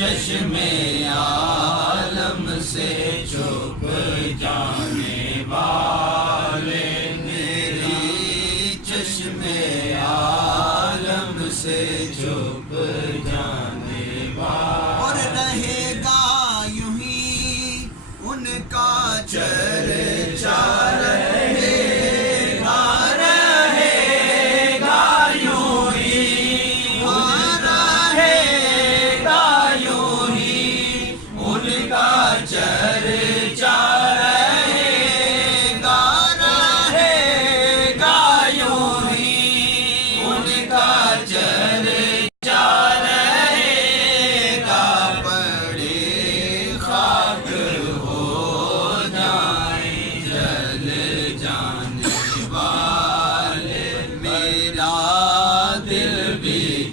چشم عالم سے چھپ جانے والے، میری چشم عالم سے چھپ جانے والے، اور رہے گا یوں ہی ان کا چرچا،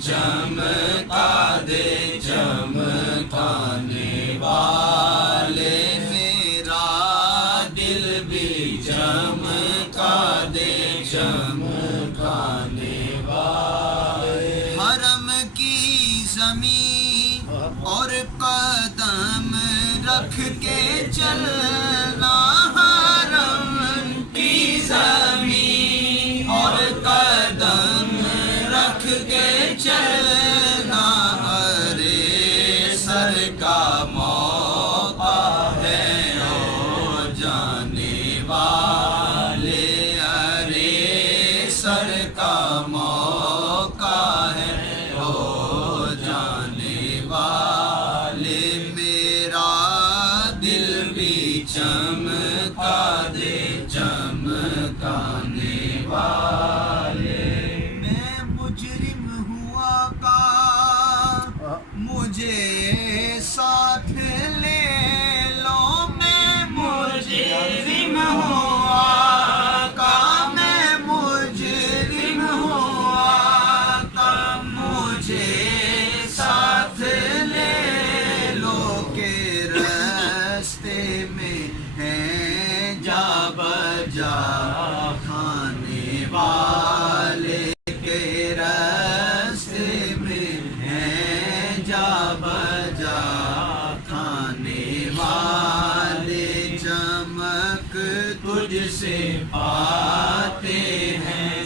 چمکا دے چمکانے والے، میرا دل بھی چمکا دے چمکانے والے، حرم کی زمین اور قدم رکھ کے چلنا، حرم کی زمین اور قدم رکھ کے چلنا، ارے سر کا موقع ہے او جانے والے، ارے سر کا موقع ہے او جانے والے، میرا دل بھی چمکا دے چمکانے والے، مجھے ساتھ لے لو، میں مجرم ہوا کا، میں مجرم ہوا کا، مجھے ساتھ لے لو کہ راستے میں ہیں جا بجا کھانے والے، کے راستے میں ہیں جا بجا کھانے والے، چمک تجھ سے پاتے ہیں